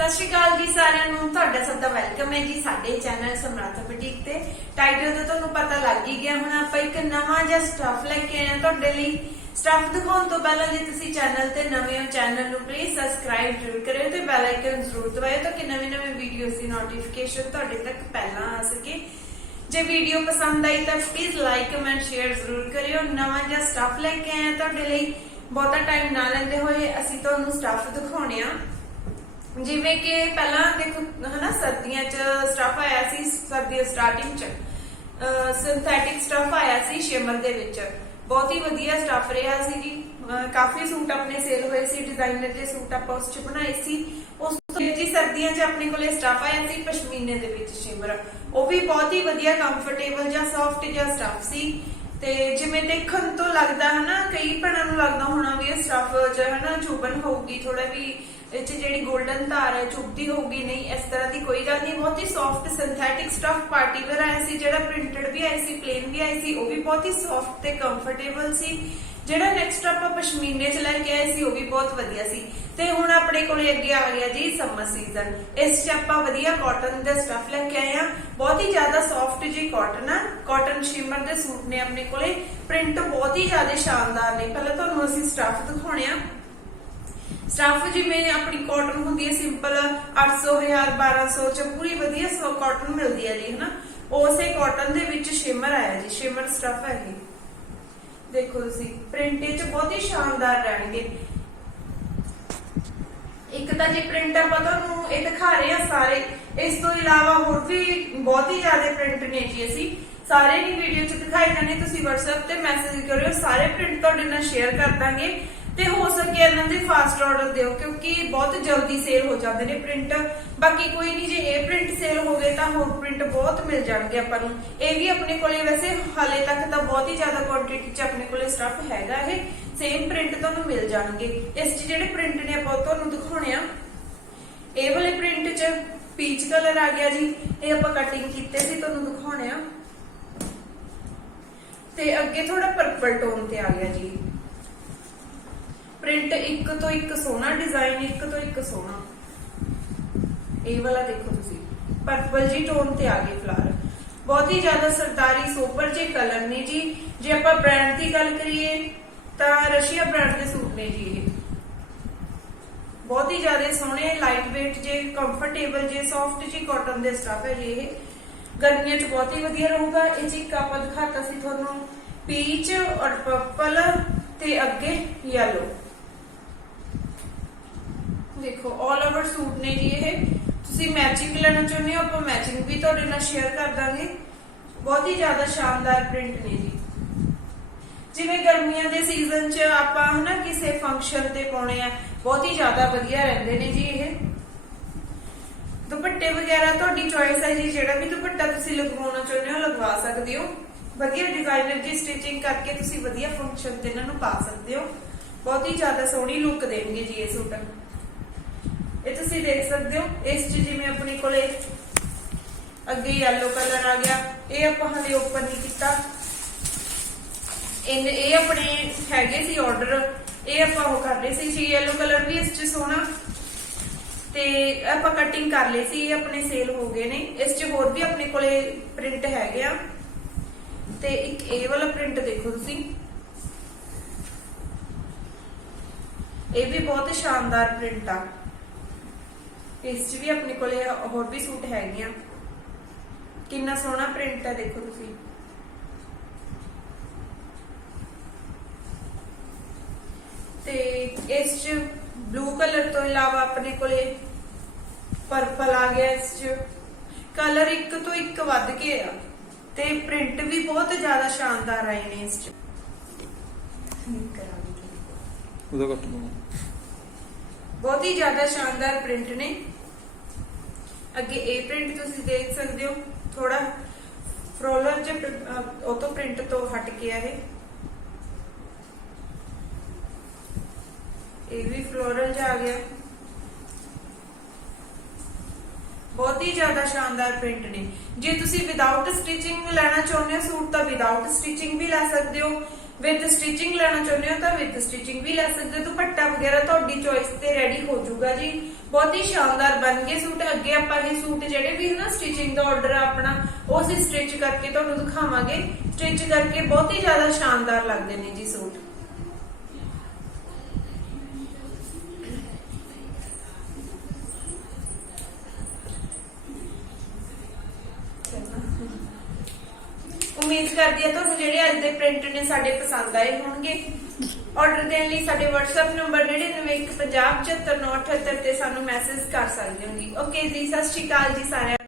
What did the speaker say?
ਸਤਿ ਸ਼੍ਰੀ ਅਕਾਲ ਜੀ ਸਾਰਿਆਂ ਨੂੰ। ਤੁਹਾਡਾ ਸਭ ਦਾ ਵੈਲਕਮ ਹੈ ਜੀ ਸਾਡੇ ਚੈਨਲ ਸਮਰਾਥ ਬੁਟੀਕ ਤੇ। ਟਾਈਟਲ ਤੋਂ ਤੁਹਾਨੂੰ ਪਤਾ ਲੱਗ ਹੀ ਗਿਆ ਹੁਣ, ਆਪਾਂ ਇੱਕ ਨਵਾਂ ਜਿਹਾ ਸਟਾਫ ਲੈ ਕੇ ਆਏ ਹਾਂ ਤੁਹਾਡੇ ਲਈ। ਸਟਾਫ ਦਿਖਾਉਣ ਤੋਂ ਪਹਿਲਾਂ ਜੇ ਤੁਸੀਂ ਚੈਨਲ ਤੇ ਨਵੇਂ ਹੋ, ਚੈਨਲ ਨੂੰ ਪਲੀਜ਼ ਸਬਸਕ੍ਰਾਈਬ ਜ਼ਰੂਰ ਕਰਿਓ ਤੇ ਬੈਲ ਆਈਕਨ ਜ਼ਰੂਰ ਦਬਾਇਓ ਤਾਂ ਕਿ ਨਵੇਂ-ਨਵੇਂ ਵੀਡੀਓਜ਼ ਦੀ ਨੋਟੀਫਿਕੇਸ਼ਨ ਤੁਹਾਡੇ ਤੱਕ ਪਹਿਲਾਂ ਆ ਸਕੇ। ਜੇ ਵੀਡੀਓ ਪਸੰਦ ਆਈ ਤਾਂ ਪਲੀਜ਼ ਲਾਈਕ ਕਮੈਂਟ ਸ਼ੇਅਰ ਜ਼ਰੂਰ ਕਰਿਓ। ਨਵਾਂ ਜਿਹਾ ਸਟਾਫ ਲੈ ਕੇ ਆਏ ਹਾਂ ਤੁਹਾਡੇ ਲਈ। ਬਹੁਤਾ ਟਾਈਮ ਨਾ ਲੈਂਦੇ ਹੋਏ ਅਸੀਂ ਤੁਹਾਨੂੰ ਸਟਫ਼ ਦਿਖਾਉਣੇ ਆ ਜਿਵੇਂ ਕਿ ਪਹਿਲਾਂ ਦੇਖੋ, ਹਨਾ, ਸਰਦੀਆਂ 'ਚ ਸਟਫ ਆਇਆ ਸੀ ਸਰਦੀ ਸਟਾਰਟਿੰਗ 'ਚ। ਸਿੰਥੈਟਿਕ ਸਟਫ ਆਇਆ ਸੀ ਸ਼ਿਮਰ ਦੇ ਵਿੱਚ। ਬਹੁਤ ਹੀ ਵਧੀਆ ਸਟਫ ਰਿਹਾ ਸੀ ਜੀ। ਕਾਫੀ ਸੂਟ ਆਪਣੇ ਸੇਲ ਹੋਏ ਸੀ ਡਿਜ਼ਾਈਨਰ ਦੇ ਸੂਟ ਆਪਾਂ ਉਸ 'ਚ ਬਣਾਏ ਸੀ। ਉਸ ਜੀ ਸਰਦੀਆਂ 'ਚ ਆਪਣੇ ਕੋਲੇ ਸਟਫ ਆਇਆ ਸੀ, ਪਸ਼ਮੀਨੇ ਦੇ ਵਿੱਚ ਸ਼ਿਮਰ। ਉਹ ਵੀ ਬਹੁਤ ਹੀ ਵਧੀਆ ਕੰਫਰਟੇਬਲ ਜਾਂ ਸੌਫਟ ਜਿਹਾ ਸਟਫ ਸੀ। ਤੇ ਜਿਵੇਂ ਦੇਖਣ ਤੋਂ ਲੱਗਦਾ, ਹਨਾ, ਕਈ ਭੈਣਾਂ ਨੂੰ ਲੱਗਦਾ ਹੋਣਾ ਵੀ ਇਹ ਸਟਫ 'ਚ, ਹਨਾ, ਚੁਬਨ ਹੋਊਗੀ ਥੋੜਾ ਵੀ ਇਹ 'ਚ ਜਿਹੜੀ 골ਡਨ ਧਾਰ ਹੈ ਚੁਬਦੀ ਹੋਊਗੀ, ਨਹੀਂ, ਇਸ ਤਰ੍ਹਾਂ ਦੀ ਕੋਈ ਗੱਲ ਨਹੀਂ। ਬਹੁਤ ਹੀ ਸੌਫਟ ਸਿੰਥੈਟਿਕ ਸਟਫ ਪਾਰਟੀ ਆਇਆ ਸੀ, ਜਿਹੜਾ ਪ੍ਰਿੰਟਡ ਵੀ ਆਇਆ ਸੀ ਪਲੇਨ ਵੀ ਆਇਆ ਸੀ, ਉਹ ਵੀ ਬਹੁਤ ਹੀ ਸੌਫਟ ਤੇ ਕੰਫਰਟੇਬਲ ਸੀ। ਜਿਹੜਾ ਨੈਕਸਟ ਆਪਾਂ ਪਸ਼ਮੀਨੇ 'ਚ ਲੈ ਕੇ ਆਏ ਸੀ, ਉਹ ਵੀ ਬਹੁਤ ਵਧੀਆ ਸੀ। ਤੇ ਹੁਣ ਆਪਣੇ ਕੋਲੇ ਅੱਗੇ ਆ ਗਿਆ ਜੀ ਸਮਰ ਸੀਜ਼ਨ ਇਸ 'ਚ ਆਪਾਂ ਵਧੀਆ ਕਾਟਨ ਦਾ ਸਟਫ ਲੈ ਕੇ ਆਏ ਆ ਬਹੁਤ ਹੀ ਜ਼ਿਆਦਾ ਸੌਫਟ ਜੀ ਕਾਟਨ ਆ। ਕਾਟਨ ਸ਼ਿਮਰ ਦੇ ਸੂਟ ਨੇ ਆਪਣੇ ਕੋਲੇ। ਪ੍ਰਿੰਟ ਬਹੁਤ ਹੀ ਜ਼ਿਆਦਾ ਸ਼ਾਨਦਾਰ ਨੇ। ਪਹਿਲਾਂ ਤੁਹਾਨੂੰ ਅਸੀਂ ਸਟਫ ਦਿਖਾਉਣੇ ਆ। ਸਟਫ ਜਿਵੇਂ ਆਪਣੀ ਕਾਟਨ ਹੁੰਦੀ ਹੈ ਸਿੰਪਲ 800 1000 1200 ਚ ਪੂਰੀ ਵਧੀਆ ਸੋ ਕਾਟਨ ਮਿਲਦੀ ਹੈ ਜੀ, ਹਨਾ? ਉਸੇ ਕਾਟਨ ਦੇ ਵਿੱਚ ਸ਼ਿਮਰ ਆਇਆ ਜੀ ਸ਼ਿਮਰ ਸਟਫ ਹੈ ਇਹ। ਦੇਖੋ ਤੁਸੀਂ ਪ੍ਰਿੰਟ ਇਹ ਚ ਬਹੁਤ ਹੀ ਸ਼ਾਨਦਾਰ ਰਹਿਣਗੇ। ਇੱਕ ਤਾਂ ਜੀ ਪ੍ਰਿੰਟ ਆਪਾਂ ਤੁਹਾਨੂੰ ਇਹ ਦਿਖਾ ਰਹੇ ਆ ਸਾਰੇ, ਇਸ ਤੋਂ ਇਲਾਵਾ ਹੋਰ ਵੀ ਬਹੁਤ ਹੀ ਜ਼ਿਆਦਾ ਪ੍ਰਿੰਟ ਨੇ ਜੀ ਅਸੀਂ। ਸਾਰੇ ਨਹੀਂ ਵੀਡੀਓ ਚ ਦਿਖਾਏ ਜਾਣੇ ਤੁਸੀਂ WhatsApp ਤੇ ਮੈਸੇਜ ਕਰਿਓ, ਸਾਰੇ ਪ੍ਰਿੰਟ ਤੁਹਾਡੇ ਨਾਲ ਸ਼ੇਅਰ ਕਰ ਦਾਂਗੇ। ਤੇ ਹੋ ਇਹਨਾਂ ਦੇ ਫਾਸਟ ਆਰਡਰ ਦਿਓ, ਕਿਉਂਕਿ ਬਹੁਤ ਜਲਦੀ ਸੇਲ ਹੋ ਜਾਂਦੇ ਨੇ ਪ੍ਰਿੰਟ ਬਾਕੀ ਕੋਈ ਨਹੀਂ ਜੇ ਇਹ ਪ੍ਰਿੰਟ ਸੇਲ ਹੋ ਗਏ ਤਾਂ ਹੋਰ ਪ੍ਰਿੰਟ ਬਹੁਤ ਮਿਲ ਜਾਣਗੇ ਆਪਾਂ ਨੂੰ। ਇਹ ਵੀ ਆਪਣੇ ਕੋਲੇ ਵੈਸੇ ਹਾਲੇ ਤੱਕ ਤਾਂ ਬਹੁਤ ਹੀ ਜ਼ਿਆਦਾ ਕੁਆਂਟੀਟੀ ਚ ਆਪਣੇ ਕੋਲੇ ਸਟਫ ਹੈਗਾ ਇਹ। ਸੇਮ ਪ੍ਰਿੰਟ ਤੁਹਾਨੂੰ ਮਿਲ ਜਾਣਗੇ। ਇਸ 'ਚ ਜਿਹੜੇ ਪ੍ਰਿੰਟ ਨੇ ਆਪਾਂ ਤੁਹਾਨੂੰ ਦਿਖਾਉਣੇ ਆ। ਇਹ ਵਾਲੇ ਪ੍ਰਿੰਟ 'ਚ ਪੀਚ ਕਲਰ ਆ ਗਿਆ ਜੀ। ਇਹ ਆਪਾਂ ਕਟਿੰਗ ਕੀਤੇ ਸੀ, ਤੁਹਾਨੂੰ ਦਿਖਾਉਣੇ ਆ। ਤੇ ਅੱਗੇ ਥੋੜਾ ਪਰਪਲ ਟੋਨ ਤੇ ਆ ਗਿਆ ਜੀ। ਪ੍ਰਿੰਟ ਇੱਕ ਤੋਂ ਇੱਕ ਸੋਹਣਾ ਡਿਜ਼ਾਈਨ ਇੱਕ ਤੋਂ ਇੱਕ ਸੋਹਣਾ। ਇਹ ਵਾਲਾ ਦੇਖੋ ਤੁਸੀਂ। ਪਰਪਲ ਜੀ ਟੋਨ ਤੇ ਆ ਗਏ ਫਲਾਰ ਬਹੁਤ ਹੀ ਜ਼ਿਆਦਾ ਸਰਦਾਰੀ ਸੋਬਰ ਜੇ ਕਲਰ ਨੇ ਜੀ। ਜੇ ਆਪਾਂ ਬ੍ਰਾਂਡ ਦੀ ਗੱਲ ਕਰੀਏ, ਤਾਂ ਰਸ਼ੀਆ ਬ੍ਰਾਂਡ ਦੇ ਸੂਟ ਨੇ ਜੀ ਇਹ। ਬਹੁਤ ਹੀ ਜ਼ਿਆਦਾ ਸੋਹਣੇ ਲਾਈਟ weight ਜੇ ਕੰਫਰਟੇਬਲ ਜੇ ਸੌਫਟ ਜੀ ਕਾਟਨ ਦੇ ਸਟਫ ਹੈ ਜੀ ਇਹ। ਗਰਮੀਆਂ 'ਚ ਬਹੁਤ ਹੀ ਵਧੀਆ ਰਹੂਗਾ। ਇਹ ਜੀ ਇੱਕ ਆਪਾਂ ਦਿਖਾਤਾ ਸੀ ਤੁਹਾਨੂੰ। ਪੀਚ ਔਰ ਪਰਪਲ ਤੇ ਅੱਗੇ ਯੈਲੋ ਦੇਖੋ 올 ਓਵਰ ਸੂਟ ਨੇ ਜੀ ਇਹ। ਤੁਸੀਂ ਮੈਚਿੰਗ ਲੈਣਾ ਚਾਹੁੰਦੇ ਹੋ, ਆਪਾਂ ਮੈਚਿੰਗ ਵੀ ਤੁਹਾਡੇ ਨਾਲ ਸ਼ੇਅਰ ਕਰ ਦਾਂਗੇ। ਬਹੁਤ ਹੀ ਜ਼ਿਆਦਾ ਸ਼ਾਨਦਾਰ ਪ੍ਰਿੰਟ ਨੇ ਜੀ। ਜਿਵੇਂ ਗਰਮੀਆਂ ਦੇ ਸੀਜ਼ਨ 'ਚ ਆਪਾਂ ਹਨਾ ਕਿਸੇ ਫੰਕਸ਼ਨ ਤੇ ਪਾਉਣੇ ਆ, ਬਹੁਤ ਹੀ ਜ਼ਿਆਦਾ ਵਧੀਆ ਰਹਿੰਦੇ ਨੇ ਜੀ ਇਹ। ਦੁਪੱਟੇ ਵਗੈਰਾ ਤੁਹਾਡੀ ਚੋਇਸ ਹੈ ਜੀ, ਜਿਹੜਾ ਵੀ ਦੁਪੱਟਾ ਤੁਸੀਂ ਲਗਵਾਉਣਾ ਚਾਹੁੰਦੇ ਹੋ, ਲਗਵਾ ਸਕਦੇ ਹੋ। ਵਧੀਆ ਡਿਜ਼ਾਈਨਰ ਦੀ ਸਟਿਚਿੰਗ ਕਰਕੇ ਤੁਸੀਂ ਵਧੀਆ ਫੰਕਸ਼ਨ ਤੇ ਇਹਨਾਂ ਨੂੰ ਪਾ ਸਕਦੇ ਹੋ। ਬਹੁਤ ਹੀ ਜ਼ਿਆਦਾ ਸੋਹਣੀ ਲੁੱਕ ਦੇਣਗੇ ਜੀ ਇਹ ਸੂਟ ਇਹ ਤੁਸੀਂ ਦੇਖ ਸਕਦੇ ਹੋ, ਇਸ 'ਚ ਜਿਵੇਂ ਆਪਣੇ ਕੋਲੇ ਅੱਗੇ ਯੈਲੋ ਕਲਰ ਆ ਗਿਆ, ਇਹ ਆਪਾਂ ਹਲੇ ਓਪਨ ਨਹੀਂ ਕੀਤਾ। ਇਹ ਇਹ ਆਪਣੇ ਹੈਗੇ ਸੀ ਆਰਡਰ ਇਹ ਆਪਾਂ ਉਹ ਕਰ ਰਹੇ ਸੀ ਜੀ yellow ਕਲਰ ਵੀ ਇਸ 'ਚ ਸੋਹਣਾ। ਤੇ ਆਪਾਂ ਕਟਿੰਗ ਕਰ ਲਈ ਸੀ, ਇਹ ਆਪਣੇ ਸੇਲ ਹੋ ਗਏ ਨੇ। ਇਸ 'ਚ ਹੋਰ ਵੀ ਆਪਣੇ ਕੋਲੇ ਪ੍ਰਿੰਟ ਹੈਗੇ ਆ। ਤੇ ਇੱਕ ਇਹ ਵਾਲਾ ਪ੍ਰਿੰਟ ਦੇਖੋ ਤੁਸੀਂ। ਇਹ ਵੀ ਬਹੁਤ ਸ਼ਾਨਦਾਰ ਪ੍ਰਿੰਟ ਆ। ਇਸ 'ਚ ਵੀ ਆਪਣੇ ਕੋਲੇ ਹੋਰ ਵੀ ਸੂਟ ਹੈਗੇ ਆ ਕਿੰਨਾ ਸੋਹਣਾ ਪ੍ਰਿੰਟ ਹੈ ਦੇਖੋ ਤੁਸੀਂ। ਤੇ ਇਸ 'ਚ ਬਲੂ ਕਲਰ ਤੋਂ ਇਲਾਵਾ ਆਪਣੇ ਕੋਲੇ ਪਰਪਲ ਆ ਗਿਆ ਇਸ 'ਚ। ਕਲਰ ਇੱਕ ਤੋਂ ਇੱਕ ਵੱਧ ਕੇ ਆ। ਤੇ ਪ੍ਰਿੰਟ ਵੀ ਬਹੁਤ ਜ਼ਿਆਦਾ ਸ਼ਾਨਦਾਰ ਆਏ ਨੇ ਇਸ 'ਚ। ਉਹਦਾ ਕੱਟ ਲਵਾਂ ਬਹੁਤ ਹੀ ਜ਼ਿਆਦਾ ਸ਼ਾਨਦਾਰ ਪ੍ਰਿੰਟ ਨੇ। ਅੱਗੇ ਇਹ ਪ੍ਰਿੰਟ ਤੁਸੀਂ ਦੇਖ ਸਕਦੇ ਹੋ ਥੋੜਾ ਫਰੋਲਰ ਜੇ ਉਹ ਤੋਂ ਪ੍ਰਿੰਟ ਤੋਂ ਹਟ ਕੇ ਆ ਇਹ। ਇਹ ਵੀ ਫਲੋਰਲ ਜਿਹਾ ਗਿਆ। ਬਹੁਤ ਹੀ ਜ਼ਿਆਦਾ ਸ਼ਾਨਦਾਰ ਪ੍ਰਿੰਟ ਨੇ। ਜੇ ਤੁਸੀਂ ਵਿਦਆਊਟ ਸਟਿਚਿੰਗ ਲੈਣਾ ਚਾਹੁੰਦੇ ਹੋ, ਸੂਟ ਤਾਂ ਵਿਦਆਊਟ ਸਟਿਚਿੰਗ ਵੀ ਲੈ ਸਕਦੇ ਹੋ। ਵਿਦ ਸਟਿਚਿੰਗ ਲੈਣਾ ਚਾਹੁੰਦੇ ਹੋ ਤਾਂ ਵਿਦ ਸਟਿਚਿੰਗ ਵੀ ਲੈ ਸਕਦੇ ਹੋ। ਦੁਪੱਟਾ ਵਗੈਰਾ ਤੁਹਾਡੀ ਚੋਇਸ ਤੇ ਰੈਡੀ ਹੋ ਜਾਊਗਾ ਜੀ। ਬਹੁਤ ਹੀ ਸ਼ਾਨਦਾਰ ਬਣ ਗਏ ਸੂਟ। ਅੱਗੇ ਆਪਾਂ ਇਹ ਸੂਟ ਜਿਹੜੇ ਵੀ ਨਾ ਸਟਿਚਿੰਗ ਦਾ ਆਰਡਰ ਆਪਣਾ, ਉਹ ਅਸੀਂ ਸਟਿਚ ਕਰਕੇ ਤੁਹਾਨੂੰ ਦਿਖਾਵਾਂਗੇ। ਸਟਿਚ ਕਰਕੇ ਬਹੁਤ ਹੀ ਜ਼ਿਆਦਾ ਸ਼ਾਨਦਾਰ ਲੱਗਦੇ ਨੇ ਜੀ ਸੂਟ। ਉਮੀਦ ਕਰਦੀ ਹਾਂ ਤੁਹਾਨੂੰ ਜਿਹੜੇ ਅੱਜ ਦੇ ਪ੍ਰਿੰਟ ਨੇ ਸਾਡੇ ਪਸੰਦ ਆਏ ਹੋਣਗੇ। ਆਰਡਰ ਦੇਣ ਲਈ ਸਾਡੇ WhatsApp ਨੰਬਰ 9915075978 ਤੇ ਸਾਨੂੰ ਮੈਸੇਜ ਕਰ ਸਕਦੇ ਹੋ ਜੀ। ਓਕੇ ਜੀ, ਸਤਿ ਸ਼੍ਰੀ ਅਕਾਲ ਜੀ ਸਾਰਿਆਂ